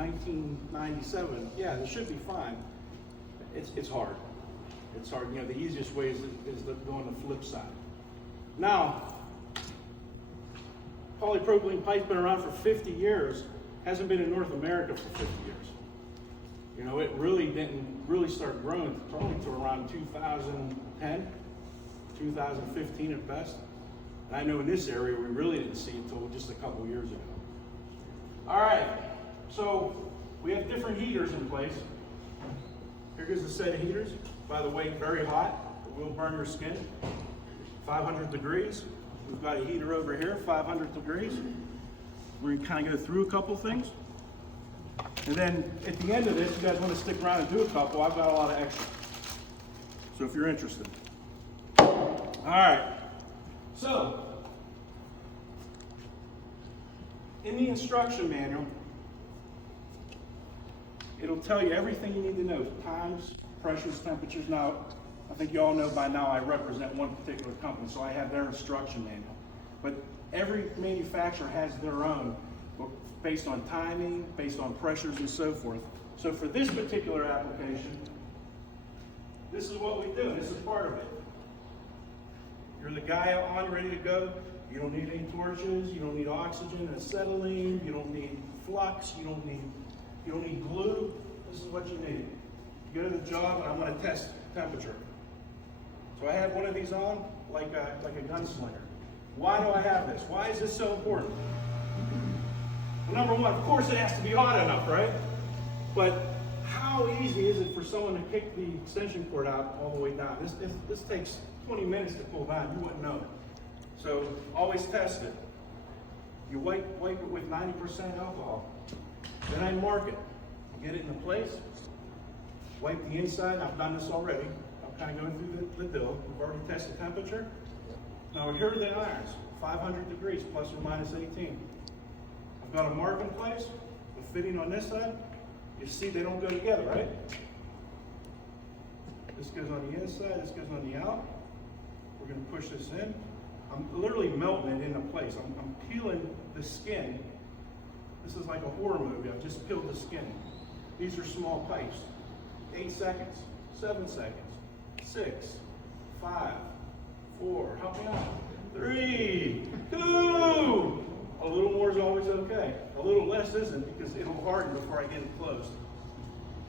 1997, yeah, it should be fine. It's hard. It's hard. You know, the easiest way is to go on the flip side. Now, polypropylene pipe's been around for 50 years, hasn't been in North America for 50 years. You know, it really didn't start growing probably until around 2010, 2015 at best. And I know in this area we really didn't see it until just a couple years ago. All right, so we have different heaters in place. Here's a set of heaters. By the way, very hot. It will burn your skin. 500 degrees. We've got a heater over here, 500 degrees. We're gonna kind of go through a couple things. And then at the end of this, you guys want to stick around and do a couple. I've got a lot of extra. So if you're interested. All right. So, in the instruction manual, it'll tell you everything you need to know. Times, pressures, temperatures. Now, I think you all know by now I represent one particular company, so I have their instruction manual. But every manufacturer has their own, based on timing, based on pressures and so forth. So for this particular application, this is what we do. This is part of it. You're the guy on ready to go. You don't need any torches. You don't need oxygen and acetylene. You don't need flux. You don't need glue. This is what you need. You go to the job, and I'm going to test temperature. So I have one of these on, like a gunslinger. Why do I have this? Why is this so important? Well, number one, of course, it has to be hot enough, right? But how easy is it for someone to kick the extension cord out all the way down? This takes 20 minutes to pull down. You wouldn't know it. So always test it. You wipe it with 90% alcohol. Then I mark it. Get it into place. Wipe the inside. I've done this already. I'm kind of going through the deal. We've already tested temperature. Now here are the irons. 500 degrees plus or minus 18. I've got a mark in place. The fitting on this side. You see they don't go together, right? This goes on the inside. This goes on the out. We're going to push this in. I'm literally melting it into place. I'm peeling the skin. This is like a horror movie. I've just peeled the skin. These are small pipes. 8 seconds, 7 seconds, 6, 5, 4, help me out. 3, 2. A little more is always okay. A little less isn't because it'll harden before I get it closed.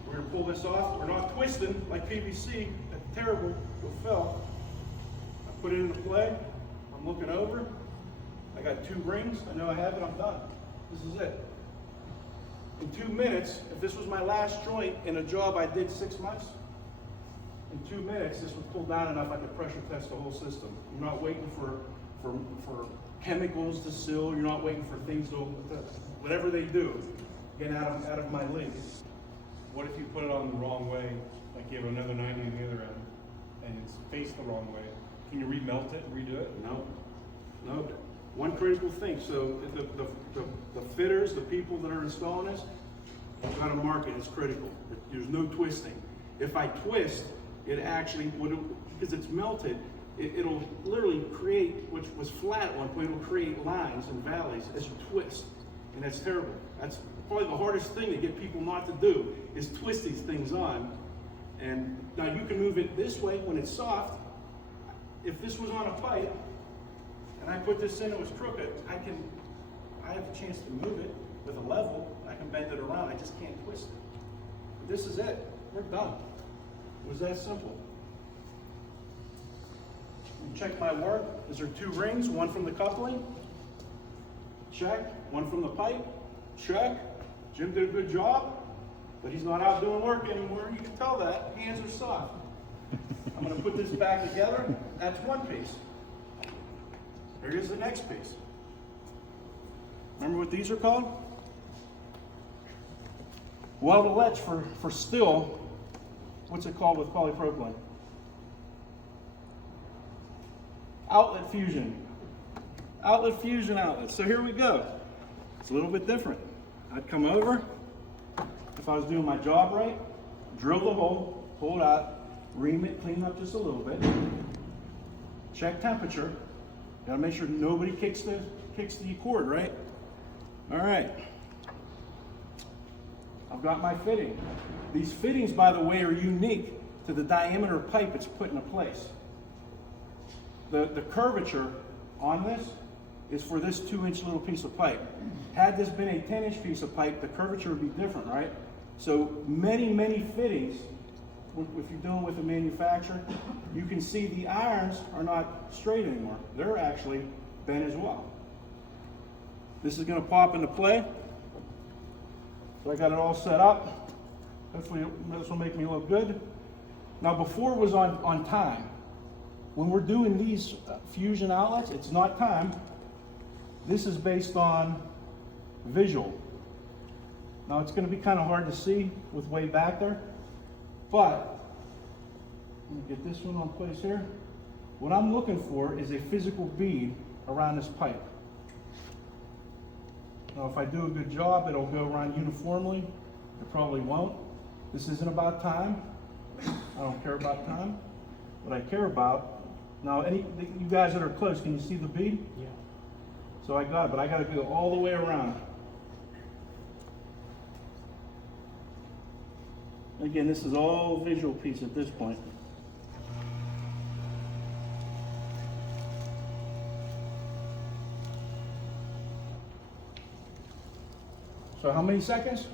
We're going to pull this off. We're not twisting like PVC. That's terrible. It fell. I put it into play. I'm looking over. I got 2 rings. I know I have it. I'm done. This is it. In 2 minutes, if this was my last joint in a job I did 6 months, in 2 minutes, this would pull down enough I could pressure test the whole system. You're not waiting for chemicals to seal. You're not waiting for things to, whatever they do, get out of my league. What if you put it on the wrong way, like you have another 90 on the other end, and it's faced the wrong way? Can you remelt it and redo it? No. One critical thing. So the fitters, the people that are installing this, you've got to mark it. It's critical. There's no twisting. If I twist, it actually would, because it's melted, it'll literally create, which was flat at one point, it'll create lines and valleys as you twist. And that's terrible. That's probably the hardest thing to get people not to do, is twist these things on. And now you can move it this way when it's soft. If this was on a pipe, and I put this in, it was crooked, I have a chance to move it with a level. I can bend it around. I just can't twist it. But this is it. We're done. It was that simple. Check my work. Is there 2 rings? One from the coupling. Check. One from the pipe. Check. Jim did a good job, but he's not out doing work anymore. You can tell that. Hands are soft. I'm going to put this back together. That's one piece. Here's the next piece. Remember what these are called? Weldeletch for still. What's it called with polypropylene? Outlet fusion. Outlet fusion outlet. So here we go. It's a little bit different. I'd come over, if I was doing my job right, drill the hole, pull it out, ream it, clean up just a little bit, check temperature. Gotta make sure nobody kicks the cord, right? All right. I've got my fitting. These fittings, by the way, are unique to the diameter of pipe it's put into place. The curvature on this is for this 2-inch little piece of pipe. Had this been a 10-inch piece of pipe, the curvature would be different, right? So many fittings, if you're dealing with a manufacturer, you can see the irons are not straight anymore. They're actually bent as well. This is gonna pop into play. So I got it all set up. Hopefully this will make me look good. Now before it was on time. When we're doing these fusion outlets, it's not time. This is based on visual. Now it's going to be kind of hard to see with way back there, but let me get this one on place here. What I'm looking for is a physical bead around this pipe. Now if I do a good job, it'll go around uniformly. It probably won't. This isn't about time. I don't care about time. What I care about, now you guys that are close, can you see the bead? Yeah. So I got it, but I got to go all the way around. Again, this is all visual piece at this point. So how many seconds?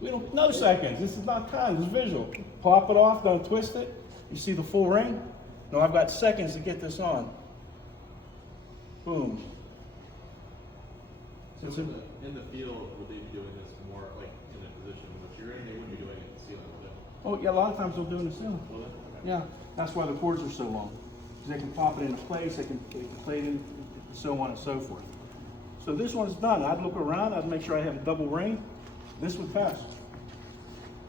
We don't, no seconds. This is not time, this is visual. Pop it off, don't twist it. You see the full ring? No, I've got seconds to get this on. Boom. So in the field, will they be doing this more like in the position that you're in? They wouldn't be doing it in the ceiling, will they? Oh, yeah, a lot of times they'll do it in the ceiling. Will they? Okay. Yeah, that's why the cords are so long. Because they can pop it into place, they can plate it in, so on and so forth. So this one's done. I'd look around, I'd make sure I have a double ring. This would pass.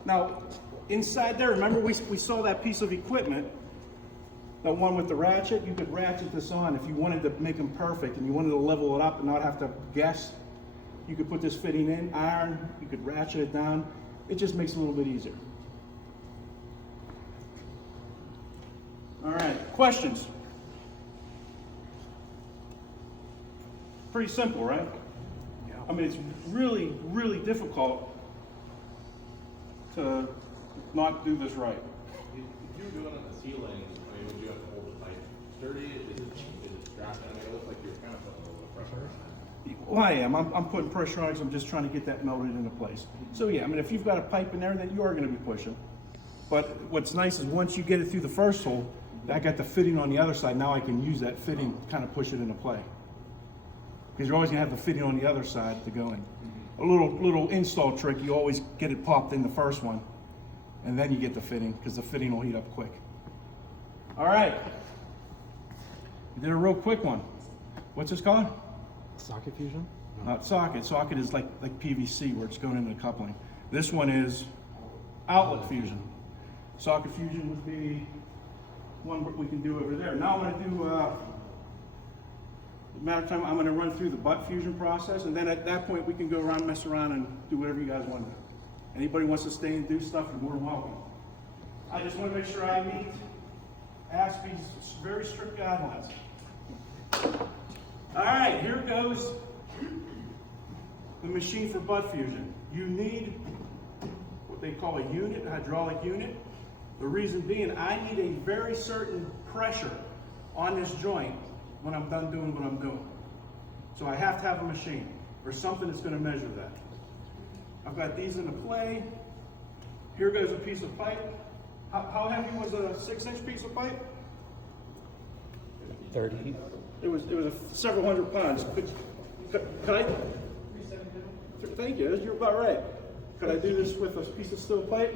Now, inside there, remember we saw that piece of equipment, that one with the ratchet? You could ratchet this on if you wanted to make them perfect and you wanted to level it up and not have to guess. You could put this fitting in, iron, you could ratchet it down. It just makes it a little bit easier. All right, questions? Pretty simple, right? Yeah. I mean, it's really, really difficult to not do this right. If you were doing it on the ceiling, I mean, would you have to hold the pipe sturdy? Is it strapped down? I mean, it looks like you're kind of putting a little bit of pressure on that. Well, I am. I'm putting pressure on it 'cause I'm just trying to get that melted into place. So yeah, I mean, if you've got a pipe in there, then you are going to be pushing. But what's nice is once you get it through the first hole, I got the fitting on the other side. Now I can use that fitting to kind of push it into play. Because you're always going to have the fitting on the other side to go in. A little install trick, you always get it popped in the first one, and then you get the fitting, because the fitting will heat up quick. All right. You did a real quick one. What's this called? Socket fusion? Not socket. Socket is like PVC where it's going into the coupling. This one is outlet fusion. Socket fusion would be one we can do over there. Now I'm going to do, matter of time, I'm going to run through the butt fusion process, and then at that point we can go around, mess around, and do whatever you guys want to do. Anybody wants to stay and do stuff, you're more than welcome. I just want to make sure I meet ASPE's very strict guidelines. All right, here goes the machine for butt fusion. You need what they call a unit, a hydraulic unit. The reason being, I need a very certain pressure on this joint when I'm done doing what I'm doing. So I have to have a machine or something that's going to measure that. I've got these into play. Here goes a piece of pipe. How heavy was a 6-inch piece of pipe? 30. It was several hundred pounds. Could I? Thank you. You're about right. Could I do this with a piece of steel pipe?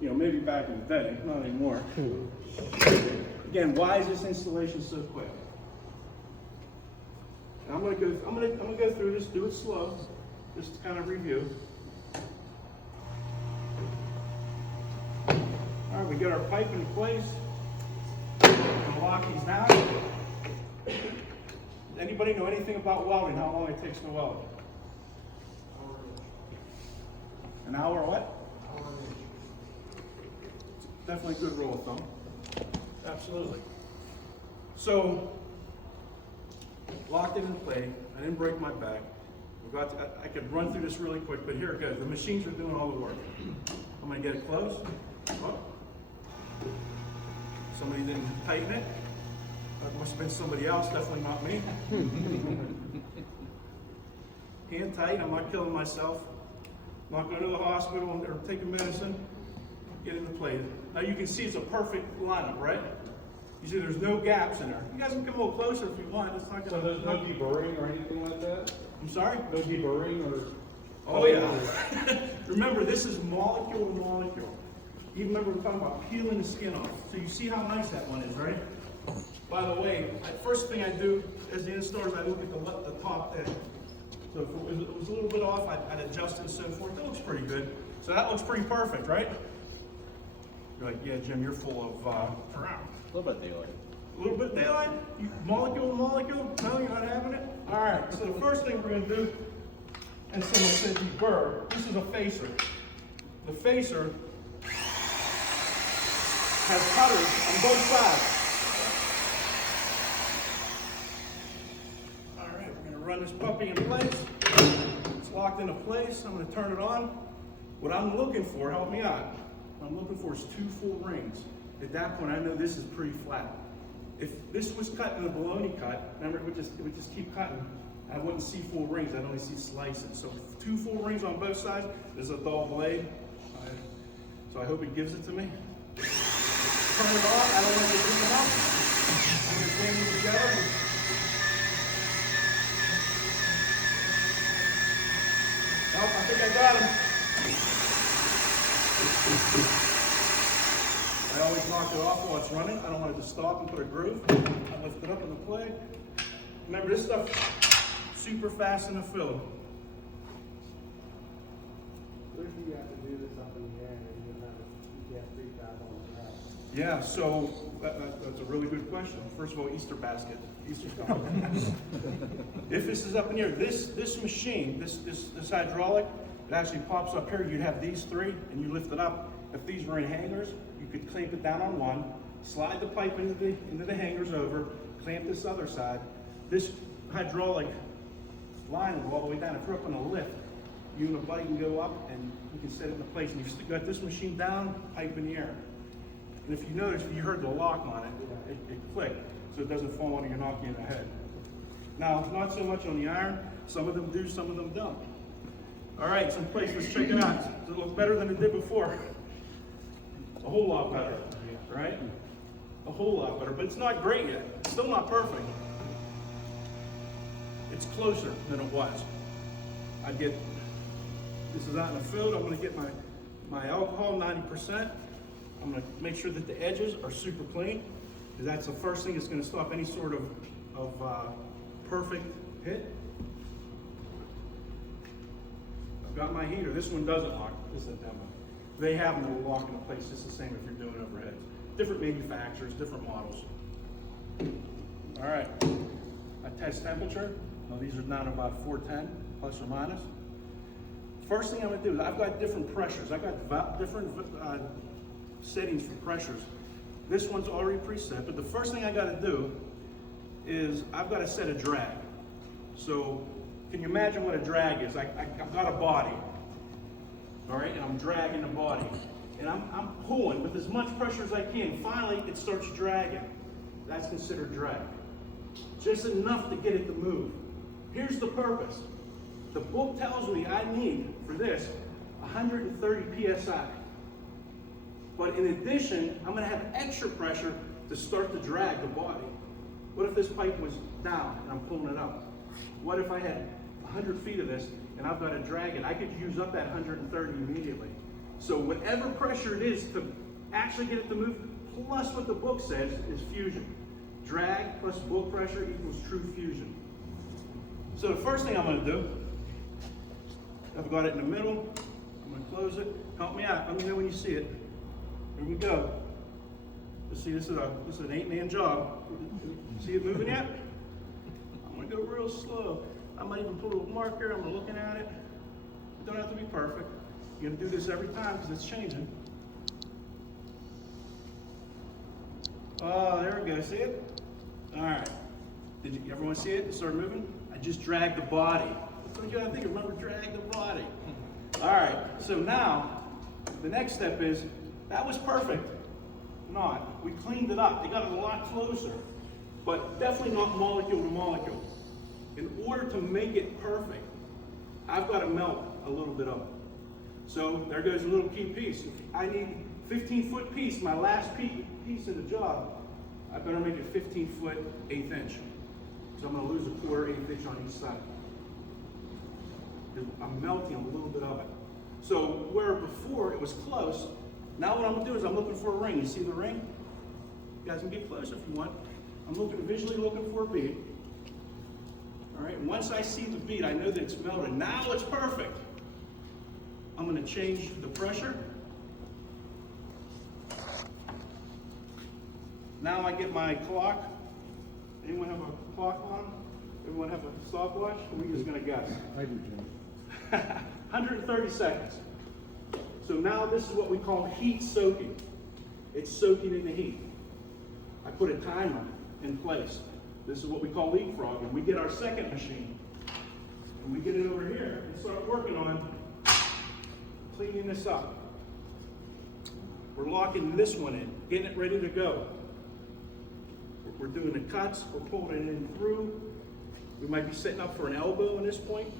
You know, maybe back in the day, not anymore. Again, why is this installation so quick? And I'm gonna go through this. Do it slow, just to kind of review. All right, we got our pipe in place. We're gonna lock these down. Anybody know anything about welding? How long it takes to weld? An hour what? Definitely a good rule of thumb. Absolutely. So, locked it in play. I didn't break my back. I could run through this really quick, but here it goes. The machines are doing all the work. I'm gonna get it closed. Oh. Somebody didn't tighten it. That must have been somebody else, definitely not me. Hand tight, I'm not killing myself. I'm not going to the hospital or taking medicine. Get into place. Now you can see it's a perfect lineup, right? You see there's no gaps in there. You guys can come a little closer if you want. It's not So gonna, there's no deburring or anything like that? I'm sorry? No deburring or? Oh yeah. Remember, this is molecule to molecule. You remember we're talking about peeling the skin off. So you see how nice that one is, right? By the way, first thing I do as the installer is I look at the top edge. So if it was a little bit off, I'd adjust it and so forth. That looks pretty good. So that looks pretty perfect, right? You're like, yeah, Jim, you're full of A little bit daylight. a little bit of daylight? You, molecule to molecule? No, you're not having it? All right, so the first thing we're going to do, and someone said deburr, this is a facer. The facer has cutters on both sides. All right, we're going to run this puppy in place. It's locked into place. I'm going to turn it on. What I'm looking for, help me out, what I'm looking for is 2 full rings. At that point, I know this is pretty flat. If this was cut in a bologna cut, remember, it would just keep cutting. I wouldn't see full rings, I'd only see slices. So 2 full rings on both sides. This is a dull blade. So I hope it gives it to me. Turn it on, I don't want it to bring it up. I'm gonna jam them together. Oh, I think I got him. I always knock it off while it's running. I don't want it to stop and put a groove. I lift it up in the play. Remember, this stuff super fast in the fill. What if you have to do this up in the air and you have free drive on the ground? Yeah, so that's a really good question. First of all, Easter basket. Easter basket. If this is up in the air, this machine, this hydraulic, it actually pops up here. You'd have these 3 and you lift it up. If these were in hangers, you could clamp it down on one, slide the pipe into the hangers over, clamp this other side. This hydraulic line will go all the way down. If you're up on a lift, you and a buddy can go up and you can set it in place. And you've got this machine down, pipe in the air. And if you notice, you heard the lock on it, it clicked, so it doesn't fall on you and knock you in the head. Now, not so much on the iron. Some of them do, some of them don't. All right, it's in place. Let's check it out. Does it look better than it did before? A whole lot better, right? A whole lot better, but it's not great yet. It's still not perfect. It's closer than it was. This is out in the field. I'm gonna get my alcohol 90%. I'm gonna make sure that the edges are super clean, because that's the first thing that's gonna stop any sort of perfect hit. I've got my heater. This one doesn't lock. This is a demo. They have them that will lock into place just the same if you're doing overhead. Different manufacturers, different models. All right, I test temperature. Now these are down about 410, plus or minus. First thing I'm gonna do is I've got different pressures. I've got different settings for pressures. This one's already preset, but the first thing I gotta do is I've got to set a drag. So can you imagine what a drag is? I've got a body, all right, and I'm dragging the body. And I'm pulling with as much pressure as I can. Finally, it starts dragging. That's considered drag. Just enough to get it to move. Here's the purpose. The book tells me I need, for this, 130 PSI. But in addition, I'm gonna have extra pressure to start to drag the body. What if this pipe was down and I'm pulling it up? What if I had 100 feet of this and I've got to drag it? I could use up that 130 immediately. So whatever pressure it is to actually get it to move, plus what the book says is fusion. Drag plus book pressure equals true fusion. So the first thing I'm going to do, I've got it in the middle, I'm going to close it. Help me out, let me know when you see it. Here we go. You see, this is an 8-man job. See it moving yet? I'm going to go real slow. I might even put a little marker. I'm looking at it. It don't have to be perfect. You're going to do this every time because it's changing. Oh, there we go. See it? All right. Did you everyone see it? It started moving? I just dragged the body. So you gotta think, remember, drag the body. All right, so now, the next step is, that was perfect. Not. We cleaned it up. They got it a lot closer, but definitely not molecule to molecule. In order to make it perfect, I've got to melt a little bit of it. So there goes a little key piece. If I need 15-foot piece, my last piece in the job, I better make it 15-foot, 1/8 inch. So I'm going to lose a 1/4 inch on each side. I'm melting a little bit of it. So where before it was close, now what I'm going to do is I'm looking for a ring. You see the ring? You guys can get close if you want. I'm visually looking for a bead. All right, once I see the bead, I know that it's melted. Now it's perfect. I'm going to change the pressure. Now I get my clock. Anyone have a clock on? Everyone have a stopwatch? We're just going to guess. I do, Jim. 130 seconds. So now this is what we call heat soaking. It's soaking in the heat. I put a timer in place. This is what we call leapfrog. And we get our second machine. And we get it over here and start working on cleaning this up. We're locking this one in, getting it ready to go. We're doing the cuts, we're pulling it in through. We might be setting up for an elbow in this point.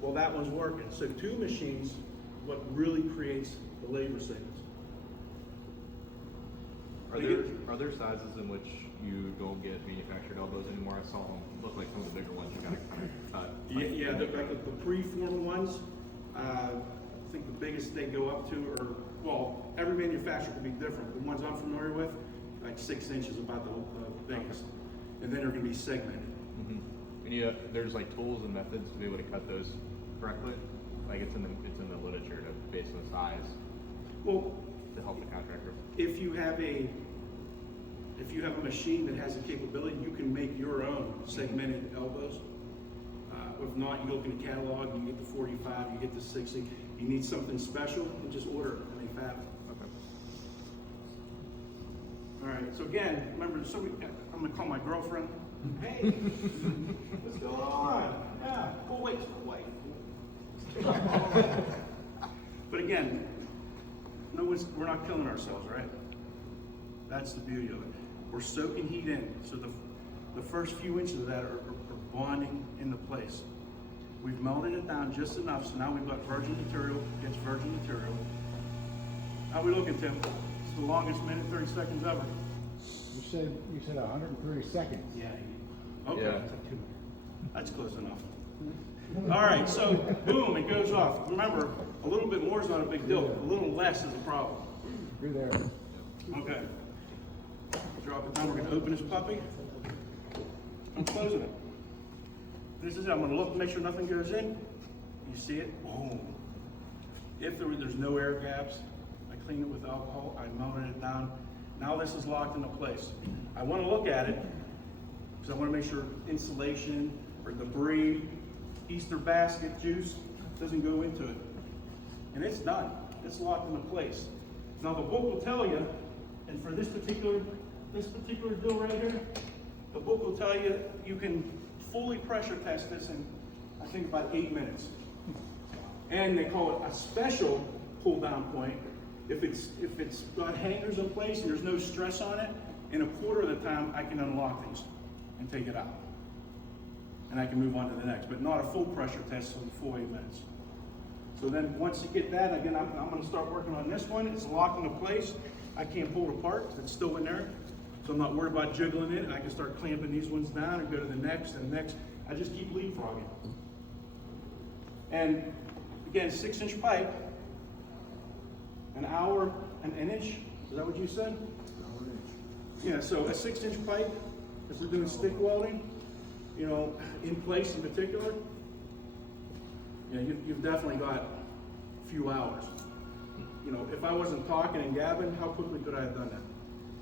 Well, that one's working. So 2 machines, what really creates the labor savings. Are there sizes in which you don't get manufactured elbows anymore? I saw them look like some of the bigger ones you gotta kind of cut. Yeah, the pre-formed ones, I think the biggest they go up to are, well, every manufacturer can be different. The ones I'm familiar with, like 6 inches, about the biggest. And then they're gonna be segmented. And there's like tools and methods to be able to cut those correctly. Like it's in the literature to based on the size Well, to help the contractor. if you have a machine that has the capability, you can make your own segmented elbows. If not, you look in the catalog, you get the 45, you get the 60. You need something special, you just order it and they fab it. Okay. All right, so again, remember, I'm gonna call my girlfriend. Hey, what's going on? Yeah, oh wait, But again, we're not killing ourselves, right? That's the beauty of it. We're soaking heat in, so the first few inches of that are bonding into place. We've melted it down just enough, so now we've got virgin material against virgin material. How we looking, Tim? It's the longest minute, 30 seconds ever. You said 130 seconds. Yeah. Okay. Yeah. That's close enough. All right, so boom, it goes off. Remember, a little bit more is not a big deal. A little less is a problem. You're there. Okay. Drop it down. We're going to open this puppy. I'm closing it. This is it. I'm going to look to make sure nothing goes in. You see it? Boom. If there's no air gaps, I clean it with alcohol. I melted it down. Now this is locked into place. I want to look at it because I want to make sure insulation or debris, Easter basket juice doesn't go into it. And it's done. It's locked into place. Now the book will tell you, and for this particular deal right here, the book will tell you you can fully pressure test this in, I think, about 8 minutes. And they call it a special pull down point. If it's got hangers in place and there's no stress on it, in a quarter of the time I can unlock these and take it out. And I can move on to the next, but not a full pressure test for the full 8 minutes. So then once you get that, again, I'm going to start working on this one. It's locked into place. I can't pull it apart because it's still in there. So I'm not worried about jiggling it. I can start clamping these ones down and go to the next and the next. I just keep leapfrogging. And again, 6-inch pipe, an hour, an inch. Is that what you said? Yeah, so a 6-inch pipe, if we're doing stick welding, you know, in place in particular, yeah, you've definitely got a few hours. You know, if I wasn't talking and gabbing, how quickly could I have done that?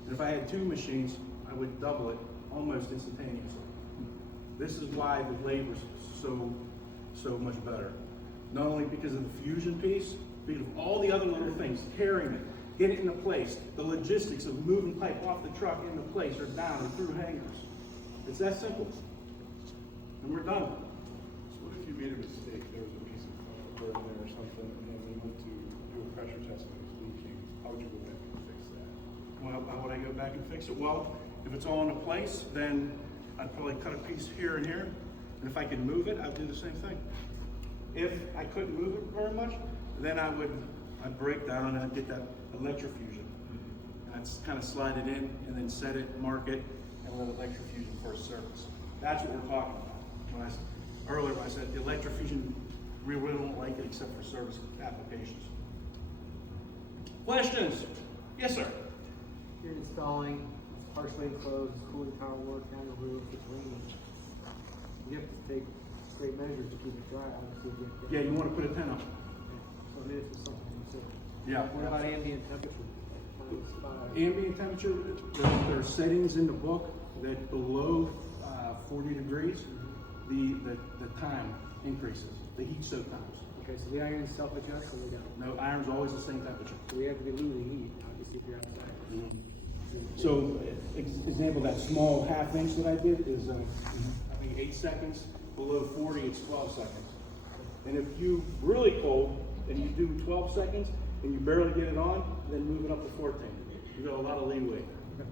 And if I had 2 machines, I would double it almost instantaneously. This is why the labor is so much better. Not only because of the fusion piece, because of all the other little things, carrying it, getting it into place, the logistics of moving pipe off the truck into place or down or through hangers. It's that simple. And we're done. So what if you made a mistake, there was a piece of burr in there or something, and then we went to do a pressure test and it was leaking, how would you go back and fix that? Well, how would I go back and fix it? Well, if it's all in place, then I'd probably cut a piece here and here. And if I could move it, I'd do the same thing. If I couldn't move it very much, then I'd break down and I'd get that electrofusion. And I'd kind of slide it in and then set it, mark it, and let electrofusion for a service. That's what we're talking about. Earlier when I said the electrofusion, we really don't like it except for service applications. Questions? Yes, sir. You're installing, it's partially enclosed, it's cooling tower work on the roof, it's raining. You have to take great measures to keep it dry, obviously. Yeah, you want to put a tent up. So this is something to consider. Yeah. What about ambient temperature? -5? Ambient temperature, there are settings in the book that below 40 degrees, the time increases, the heat soak times. Okay, so the irons self-adjust or they don't? No, iron's always the same temperature. So we have to be losing heat, obviously, if you're outside. So, example, that small half inch that I did is, I think 8 seconds. Below 40, it's 12 seconds. And if you really cold and you do 12 seconds and you barrely get it on, then move it up to 14. You got a lot of leeway there.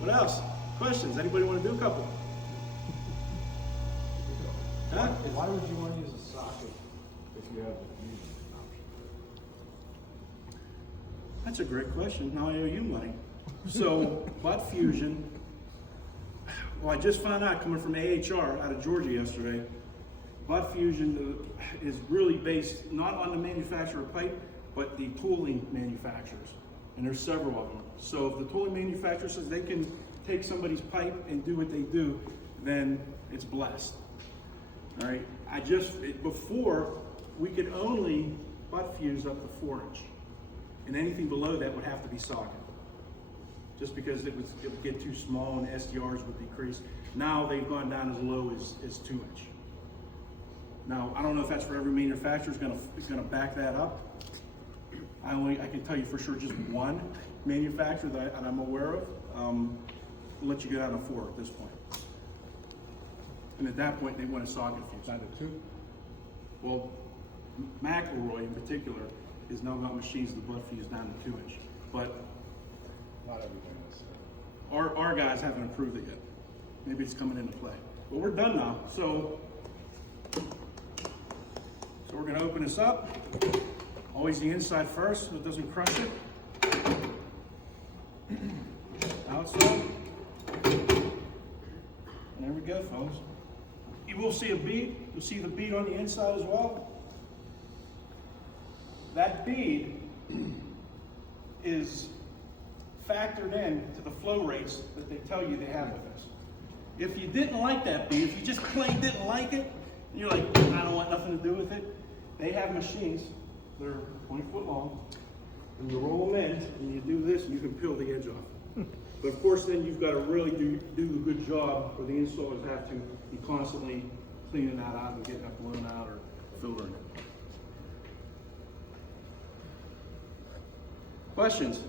What else? Questions? Anybody want to do a couple? Huh? Why would you want to use a socket if you have the fusion option? That's a great question. Now I owe you money. So, butt fusion. Well, I just found out coming from AHR out of Georgia yesterday. Butt fusion is really based not on the manufacturer of pipe, but the tooling manufacturers. And there's several of them. So if the tooling manufacturer says they can take somebody's pipe and do what they do, then it's blessed. All right. Before we could only butt fuse up to 4 inch, and anything below that would have to be socket. Just because it would get too small and SDRs would decrease. Now they've gone down as low as 2 inch. Now I don't know if that's for every manufacturer is gonna back that up. I can tell you for sure just one manufacturer that I'm aware of. Will let you get out of 4 at this point. And at that point they want a socket fuse. Not a 2? Well, McElroy in particular has now got machines that butt fuse down to 2 inch. But Not everything is. our guys haven't approved it yet. Maybe it's coming into play. But we're done now. So we're gonna open this up. Always the inside first so it doesn't crush it. Outside. And there we go, folks. You will see a bead. You'll see the bead on the inside as well. That bead is factored in to the flow rates that they tell you they have with us. If you didn't like that bead, if you just plain didn't like it, and you're like, I don't want nothing to do with it, they have machines that are 20 foot long, and you roll them in, and you do this, and you can peel the edge off. But of course, then you've got to really do a good job, or the installers have to be constantly cleaning that out and getting it blown out or filtering it. Questions?